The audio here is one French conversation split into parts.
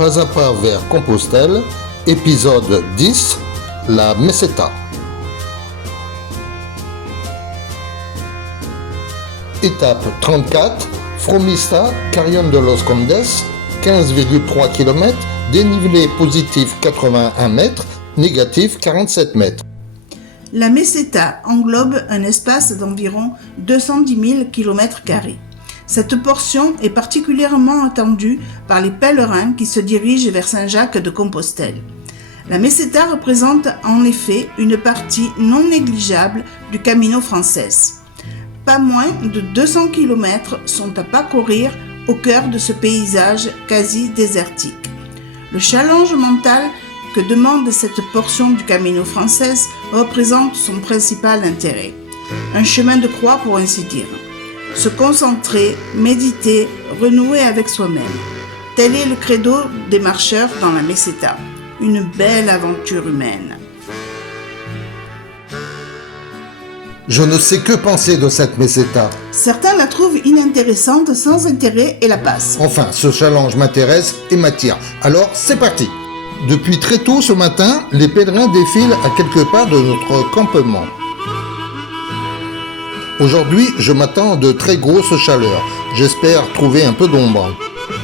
Pas à pas vers Compostelle, épisode 10, la Meseta. Étape 34, Fromista, Carrión de los Condes, 15,3 km, dénivelé positif 81 mètres, négatif 47 mètres. La Meseta englobe un espace d'environ 210 000 km². Cette portion est particulièrement attendue par les pèlerins qui se dirigent vers Saint-Jacques de Compostelle. La Meseta représente en effet une partie non négligeable du Camino Frances. Pas moins de 200 km sont à parcourir au cœur de ce paysage quasi désertique. Le challenge mental que demande cette portion du Camino Frances représente son principal intérêt. Un chemin de croix pour ainsi dire. Se concentrer, méditer, renouer avec soi-même. Tel est le credo des marcheurs dans la Meseta. Une belle aventure humaine. Je ne sais que penser de cette Meseta. Certains la trouvent inintéressante, sans intérêt et la passent. Enfin, ce challenge m'intéresse et m'attire. Alors, c'est parti. Depuis très tôt ce matin, les pèlerins défilent à quelques pas de notre campement. Aujourd'hui, je m'attends à de très grosses chaleurs. J'espère trouver un peu d'ombre.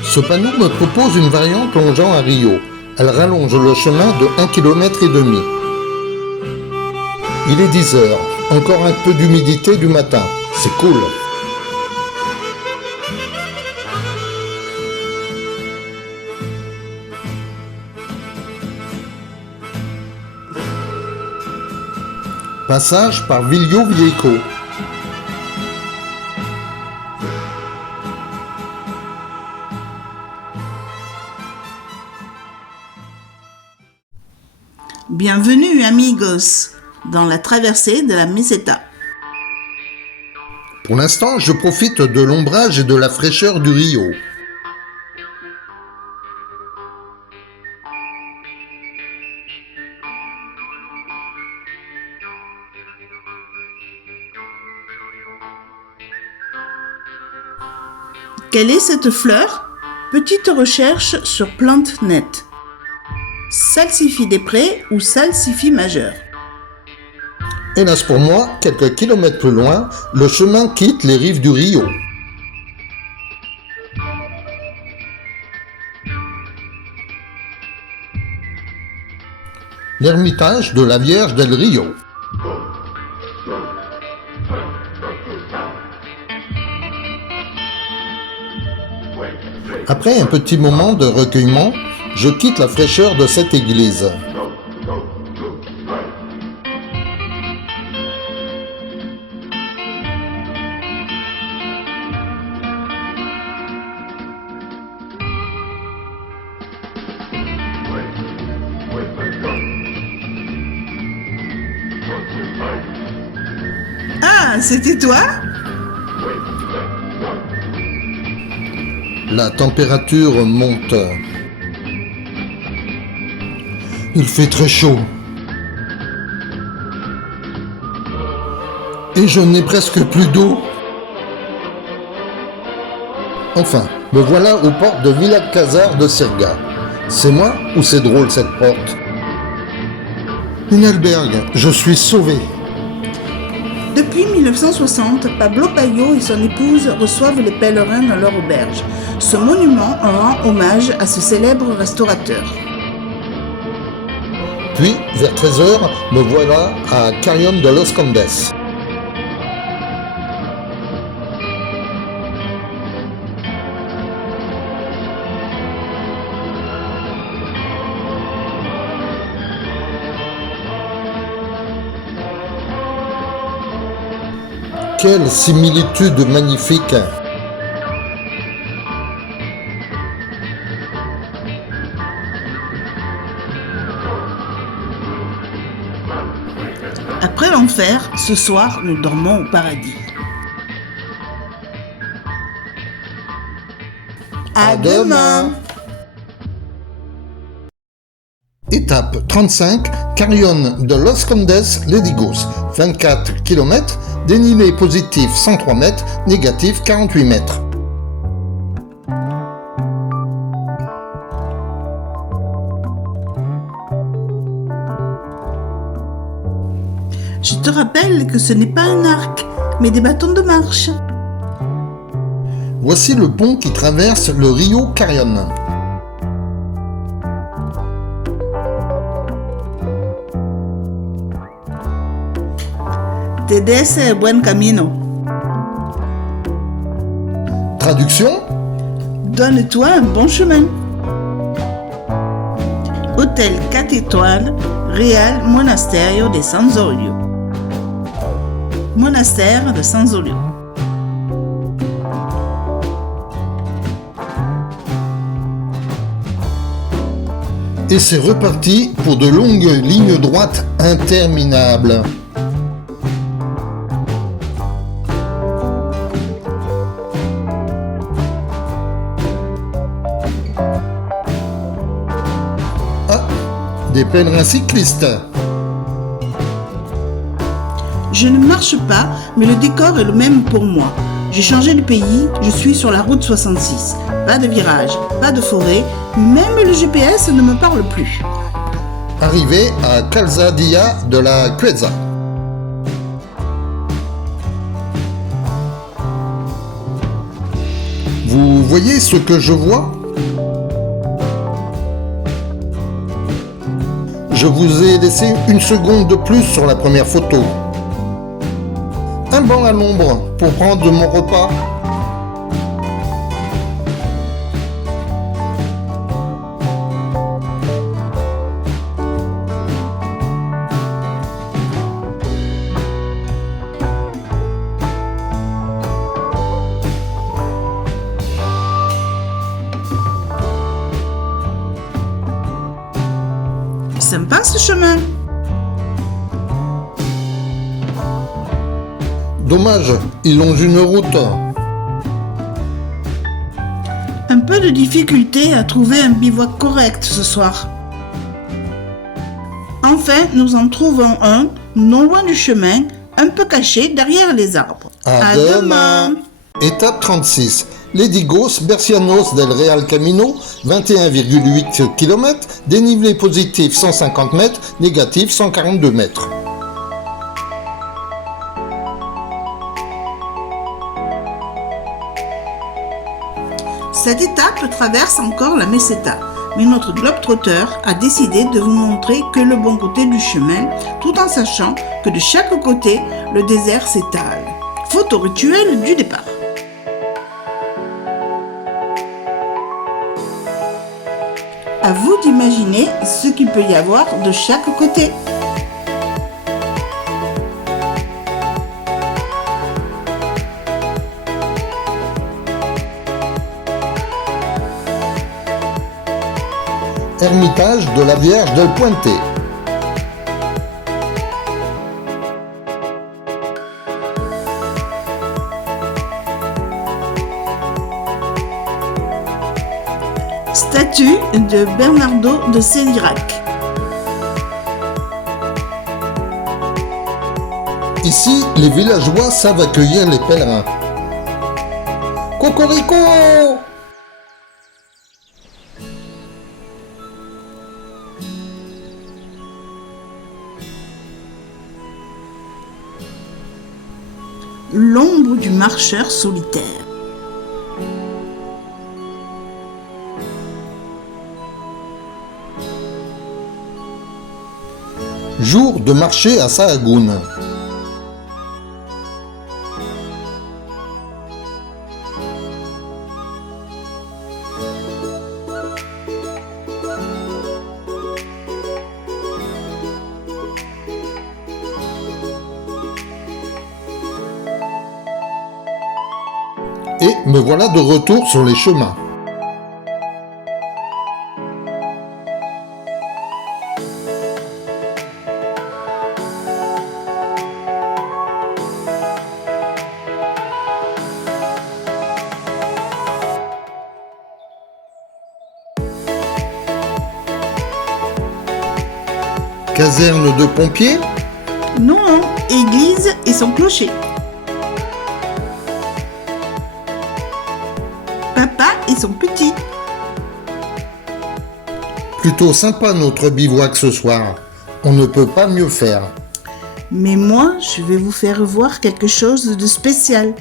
Ce panneau me propose une variante longeant à Rio. Elle rallonge le chemin de 1,5 km. Il est 10 heures. Encore un peu d'humidité du matin. C'est cool. Passage par Villio Viejo. Bienvenue, amigos, dans la traversée de la Meseta. Pour l'instant, je profite de l'ombrage et de la fraîcheur du Rio. Quelle est cette fleur? Petite recherche sur PlanteNet. Salsifis des prés ou salsifis majeur. Hélas pour moi, quelques kilomètres plus loin, le chemin quitte les rives du Rio. L'ermitage de la Vierge del Rio. Après un petit moment de recueillement, je quitte la fraîcheur de cette église. Ah, c'était toi? La température monte. Il fait très chaud. Et je n'ai presque plus d'eau. Enfin, me voilà aux portes de Villalcázar de Sirga. C'est moi ou c'est drôle cette porte? Une albergue, je suis sauvé. Depuis 1960, Pablo Payo et son épouse reçoivent les pèlerins dans leur auberge. Ce monument rend hommage à ce célèbre restaurateur. Puis, vers 13h, me voilà à Carrión de los Condes. Quelle similitude magnifique! Après l'enfer, ce soir, nous dormons au paradis. À demain! Étape 35, Carrión de los Condes Ledigos, 24 km, dénivelé positif 103 mètres, négatif 48 mètres. Je te rappelle que ce n'est pas un arc, mais des bâtons de marche. Voici le pont qui traverse le Rio Carrión. Te des el buen camino. Traduction: Donne-toi un bon chemin. Hôtel 4 étoiles, Real Monasterio de Sanzolio. Monastère de Sanzolio. Et c'est reparti pour de longues lignes droites interminables. Ah, des pèlerins cyclistes. Je ne marche pas, mais le décor est le même pour moi. J'ai changé de pays, je suis sur la route 66. Pas de virage, pas de forêt, même le GPS ne me parle plus. Arrivé à Calzadilla de la Cueza. Vous voyez ce que je vois? Je vous ai laissé une seconde de plus sur la première photo. Un banc à l'ombre pour prendre mon repas. Sympa ce chemin. Dommage, ils longent une route. Un peu de difficulté à trouver un bivouac correct ce soir. Enfin, nous en trouvons un, non loin du chemin, un peu caché derrière les arbres. À demain. Étape 36. Ledigos Bercianos del Real Camino, 21,8 km, dénivelé positif 150 mètres, négatif 142 mètres. Cette étape traverse encore la Meseta, mais notre globetrotter a décidé de vous montrer que le bon côté du chemin, tout en sachant que de chaque côté, le désert s'étale. Photo rituelle du départ. À vous d'imaginer ce qu'il peut y avoir de chaque côté. Ermitage de la Vierge del Puente. Statue de Bernardo de Sévirac. Ici, les villageois savent accueillir les pèlerins. Cocorico! L'ombre du marcheur solitaire. Jour de marché à Sahagún. Et me voilà de retour sur les chemins. Caserne de pompiers? Non, église et son clocher. Papa et son petit. Plutôt sympa notre bivouac ce soir. On ne peut pas mieux faire. Mais moi, je vais vous faire voir quelque chose de spécial.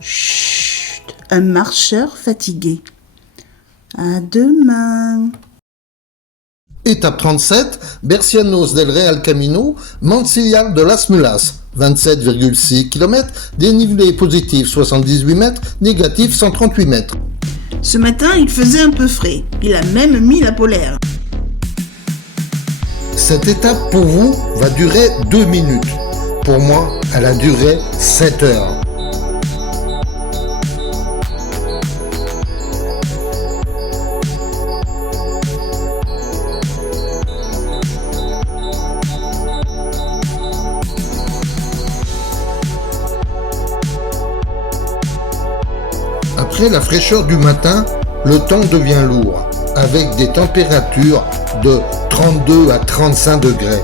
Chut, un marcheur fatigué. À demain. Étape 37, Bercianos del Real Camino, Mansilla de Las Mulas, 27,6 km, dénivelé positif 78 mètres, négatif 138 mètres. Ce matin, il faisait un peu frais. Il a même mis la polaire. Cette étape pour vous va durer 2 minutes. Pour moi, elle a duré 7 heures. Après la fraîcheur du matin, le temps devient lourd, avec des températures de 32 à 35 degrés.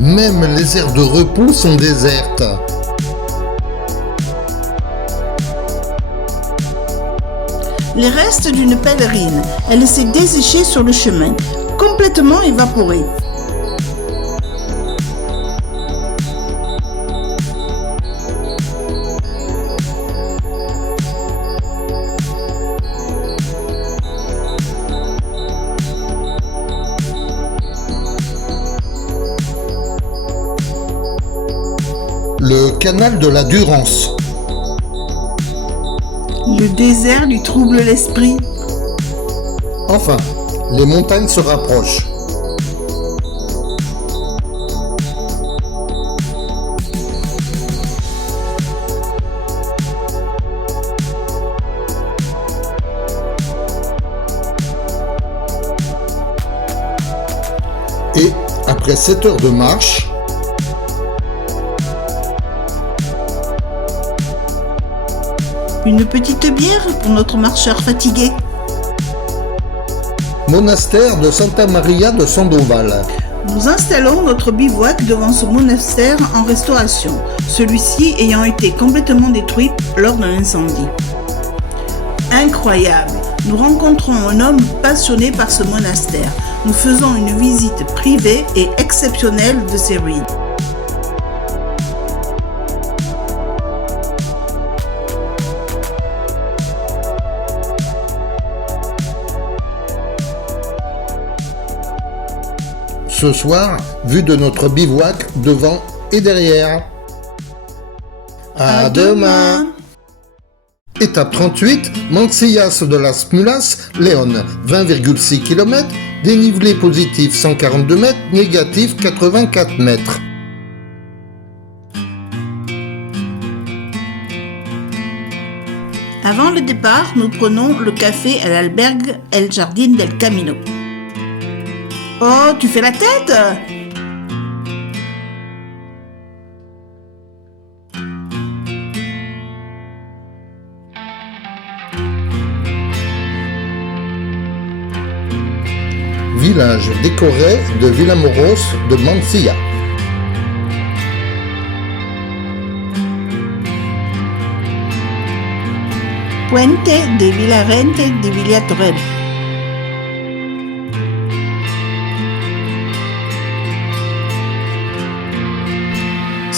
Même les aires de repos sont désertes. Les restes d'une pèlerine, elle s'est desséchée sur le chemin, complètement évaporée. Le canal de la Durance. Le désert lui trouble l'esprit. Enfin, les montagnes se rapprochent. Et, après 7 heures de marche, Une petite bière pour notre marcheur fatigué. monastère de Santa Maria de Sandoval. Nous installons notre bivouac devant ce monastère en restauration, celui-ci ayant été complètement détruit lors d'un incendie. Incroyable! Nous rencontrons un homme passionné par ce monastère. Nous faisons une visite privée et exceptionnelle de ses ruines. Ce soir, vue de notre bivouac devant et derrière. À demain. Étape 38, Mansillas de las Mulas, Léon, 20,6 km, dénivelé positif 142 mètres, négatif 84 mètres. Avant le départ, nous prenons le café à l'albergue El Jardín del Camino. Oh, tu fais la tête? Village décoré de Villamoros de Mansilla. Puente de Villarente de Villatorrel.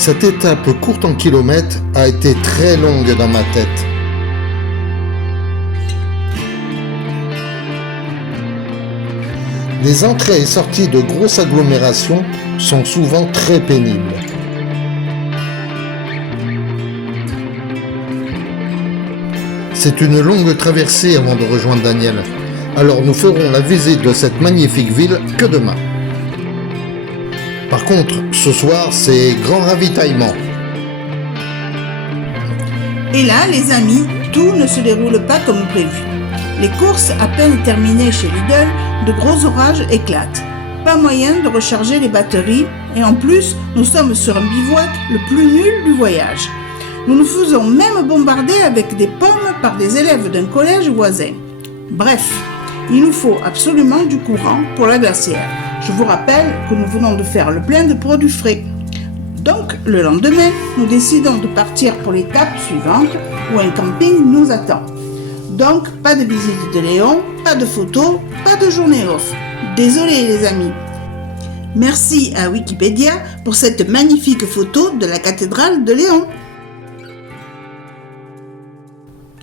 Cette étape courte en kilomètres a été très longue dans ma tête. Les entrées et sorties de grosses agglomérations sont souvent très pénibles. C'est une longue traversée avant de rejoindre Daniel. Alors nous ferons la visite de cette magnifique ville que demain. Par contre, ce soir, c'est grand ravitaillement. Et là, les amis, tout ne se déroule pas comme prévu. Les courses à peine terminées chez Lidl, de gros orages éclatent. Pas moyen de recharger les batteries et en plus, nous sommes sur un bivouac le plus nul du voyage. Nous nous faisons même bombarder avec des pommes par des élèves d'un collège voisin. Bref, il nous faut absolument du courant pour la glacière. Je vous rappelle que nous venons de faire le plein de produits frais. Donc, le lendemain, nous décidons de partir pour l'étape suivante où un camping nous attend. Donc, pas de visite de Léon, pas de photos, pas de journée off. Désolé les amis. Merci à Wikipédia pour cette magnifique photo de la cathédrale de Léon.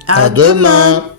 À demain.